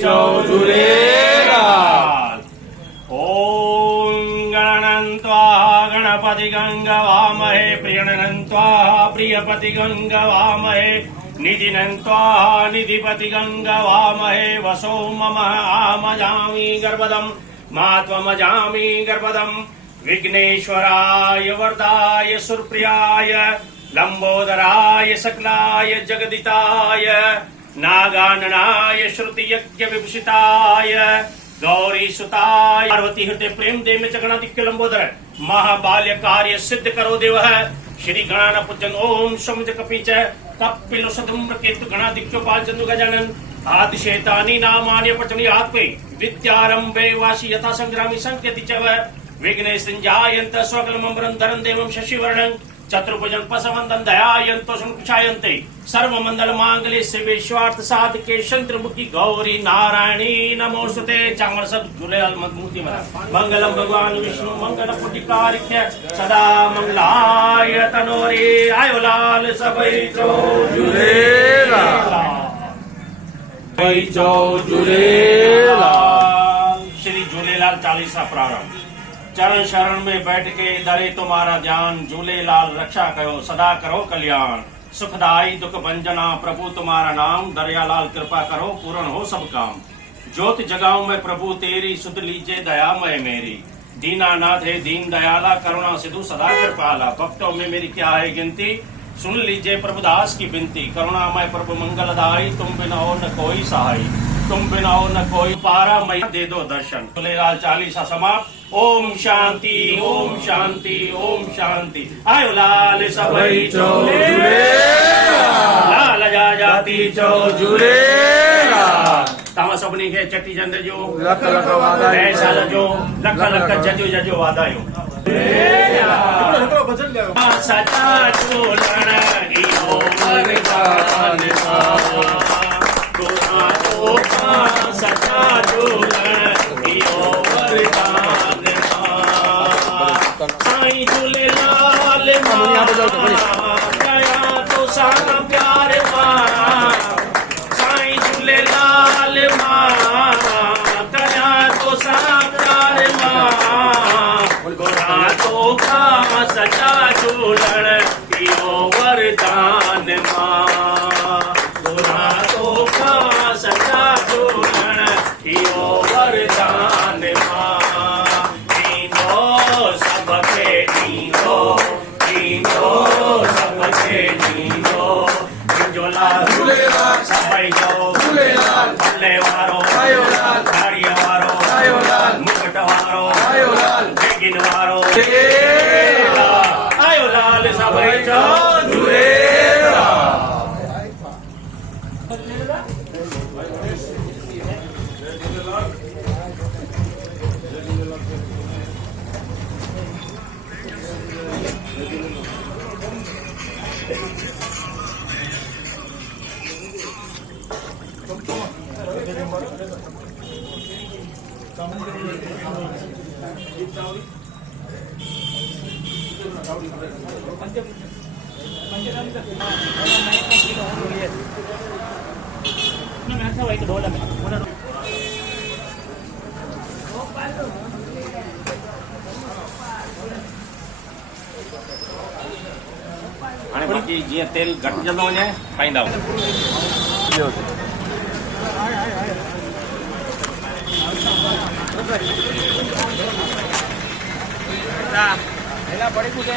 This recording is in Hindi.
झूलेलाल। ओम गणनन्त्वा गणपति गंगवामहे प्रियणनन्त्वा प्रियपति गंगवामहे निधिनन्त्वा निधिपति गंगवामहे वसो मम आमजामि गर्भदं मात्वमजामि गर्भदं विघ्नेश्वराय वरदाय सुरप्रियाय लंबोदराय सकलाय जगदिताय नागाननाय श्रुति यज्ञ विभूषिताय गौरी सुताय पार्वती हृदय प्रेम देव में जगन्नाथ लंबोदर महाबाल्य कार्य सिद्ध करो देव है श्री गणान पूजन ओम समुज कपीच कपिलो सधुम्र केतु गणाधिक्योपाल चंदु गजानन आदि शैतानी नामान्य पचनी आत्मे विद्यारंभे वासी यथा संग्रामी संकेति च विघ्ने संजायंत स्वकलमंबरं धरं देवं शशिवर्णं चतुर्भुजं पसवंदन दयायंतो संकुचायन्ते सर्वमंगल मांगल्ये शिवे स्वार्थ साधके शंत्रमुखी गौरी नारायणी नमोस्तुते चांगल सब झूलेलाल मूर्ति मरा मंगलम भगवान विष्णु मंगल पुटिकारिक्य सदा मंगलाय तनोरे आयो लाल सबई जो झूलेलाल जो झूलेलाल। श्री झूलेलाल चालीसा प्रारंभ। चरण शरण में बैठ के दरे तुम्हारा ध्यान झूलेलाल रक्षा करो सदा करो कल्याण सुखदाई दुख भंजना प्रभु तुम्हारा नाम दरियालाल कृपा करो पूर्ण हो सब काम ज्योत जगाऊं मैं प्रभु तेरी सुध लीजिए दयामय मेरी दीनानाथ है दीन दयाला करुणा सिधु सदा कृपाला भक्तों में मेरी क्या है गिनती सुन लीजिए प्रभुदास की विनती करुणामय प्रभु मंगलदायी तुम बिना हो न कोई सहाय तुम बिना हो न कोई पारा मई दे दो दर्शन झूलेलाल चालीसा समाप्त। ओम शांति ओम शांति ओम शांति। आयो लाल सबई झूलेलाल लाल जा जाती चो झूलेलाल। तव्हां सभिनी खे चटी चंड जो लख लख वाधायूं ऐं साल जो लख लख जजो जजो वाधायूं। सचा झूलण इहो वरदान सचा झूलण इहो वरदान साईं झूलेलाल दया तो सारा प्यार साईं झूलेलाल दया तो सारा प्यार गुना तो खा सचा झूलण इहो वरदान गुना तो खा सचा झूलण इहो वरदान सबके दींदो दींदो सबके दींदो झूलेलाल सबई जो झूलेलाल भले वारो आयोलाल धाड़ीअ वारो आयोलाल मुकुट वारो आयोलाल बेगिन वारो आयोलाल सबई जो झूलेलाल। हाणे बाक़ी जीअं तेल घटिजंदो वञे खाईंदा पड़ी कुछ